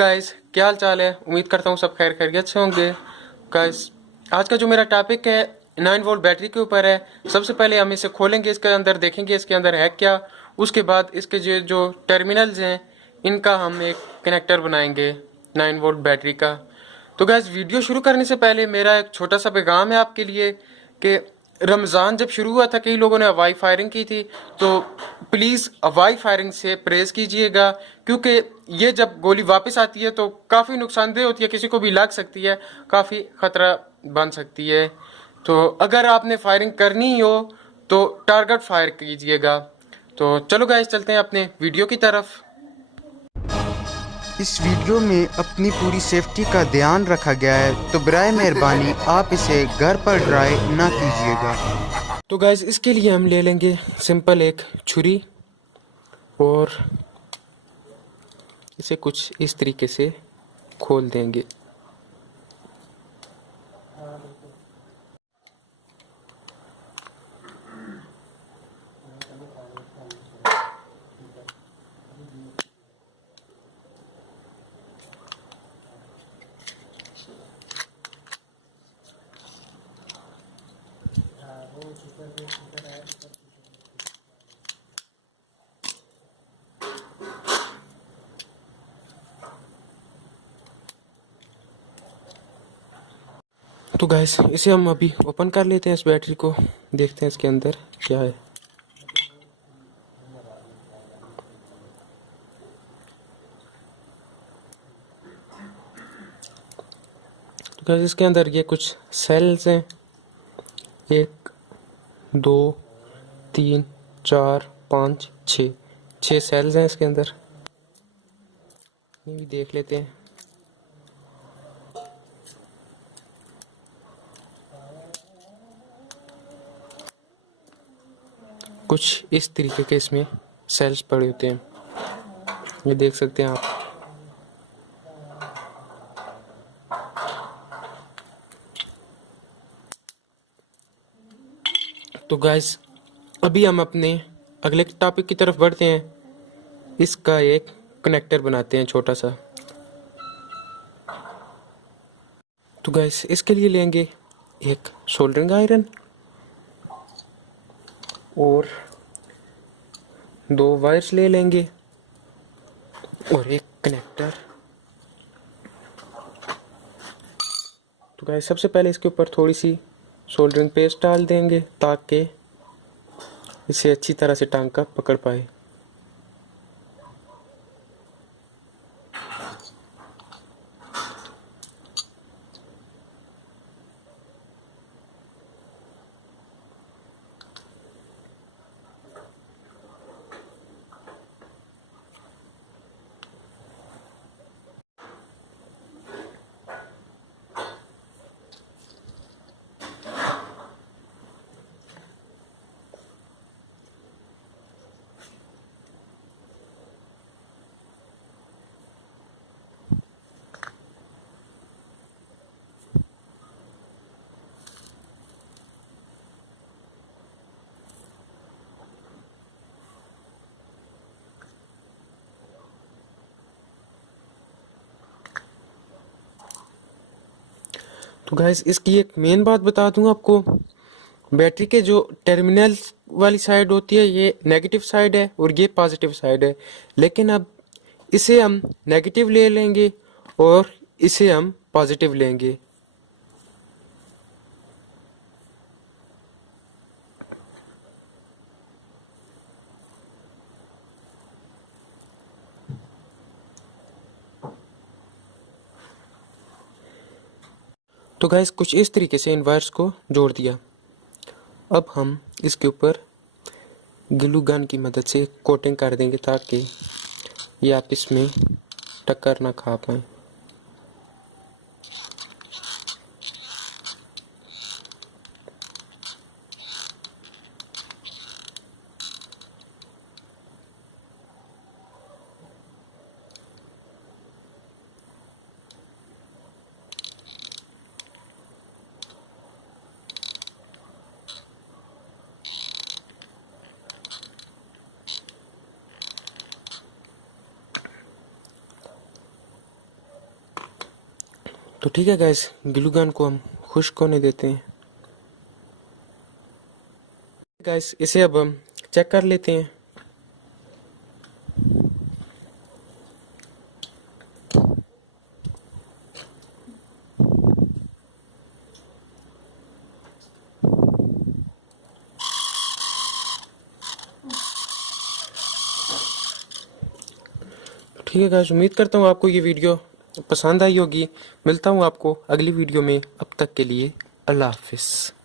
Guys, क्या हाल चाल है। उम्मीद करता हूँ सब खैर खैरियत से होंगे। गाइस, आज का जो मेरा टॉपिक है 9 वोल्ट बैटरी के ऊपर है। सबसे पहले हम इसे खोलेंगे, इसके अंदर देखेंगे इसके अंदर है क्या। उसके बाद इसके जो टर्मिनल्स हैं इनका हम एक कनेक्टर बनाएंगे 9 वोल्ट बैटरी का। तो गाइस, वीडियो शुरू करने से पहले मेरा एक छोटा सा पैगाम है आपके लिए कि रमज़ान जब शुरू हुआ था कई लोगों ने हवाई फायरिंग की थी, तो प्लीज़ हवाई फायरिंग से परहेज़ कीजिएगा, क्योंकि ये जब गोली वापस आती है तो काफ़ी नुकसानदेह होती है, किसी को भी लग सकती है, काफ़ी ख़तरा बन सकती है। तो अगर आपने फायरिंग करनी हो तो टारगेट फायर कीजिएगा। तो चलो गाइस, चलते हैं अपने वीडियो की तरफ। इस वीडियो में अपनी पूरी सेफ्टी का ध्यान रखा गया है, तो बराए मेहरबानी आप इसे घर पर ट्राई ना कीजिएगा। तो गाइस, इसके लिए हम ले लेंगे सिंपल एक छुरी और इसे कुछ इस तरीके से खोल देंगे। तो गैस, इसे हम अभी ओपन कर लेते हैं, इस बैटरी को देखते हैं इसके अंदर क्या है। तो गैस, इसके अंदर ये कुछ सेल्स हैं, 1 2 3 4 5 6 6 सेल्स हैं इसके अंदर। ये भी देख लेते हैं। कुछ इस तरीके के इसमें सेल्स पड़े होते हैं, ये देख सकते हैं आप। तो गाइस, अभी हम अपने अगले टॉपिक की तरफ बढ़ते हैं। इसका एक कनेक्टर बनाते हैं छोटा सा। तो गाइस, इसके लिए लेंगे एक सोल्डरिंग आयरन और 2 वायर्स ले लेंगे और एक कनेक्टर। तो गाइस, सबसे पहले इसके ऊपर थोड़ी सी सोल्डरिंग पेस्ट डाल देंगे ताकि इसे अच्छी तरह से टांका पकड़ पाए। तो गाइस, इसकी एक मेन बात बता दूं आपको। बैटरी के जो टर्मिनल वाली साइड होती है ये नेगेटिव साइड है और ये पॉजिटिव साइड है, लेकिन अब इसे हम नेगेटिव ले लेंगे और इसे हम पॉजिटिव लेंगे। तो गाइस, कुछ इस तरीके से इन वायर्स को जोड़ दिया। अब हम इसके ऊपर ग्लू गन की मदद से कोटिंग कर देंगे ताकि ये आपस में टक्कर ना खा पाए। तो ठीक है गाइस, ग्लू गन को हम खुश्क होने देते हैं। गाइस इसे अब हम चेक कर लेते हैं। ठीक है गाइस, उम्मीद करता हूँ आपको ये वीडियो पसंद आई होगी। मिलता हूँ आपको अगली वीडियो में, अब तक के लिए अल्लाह हाफिज़।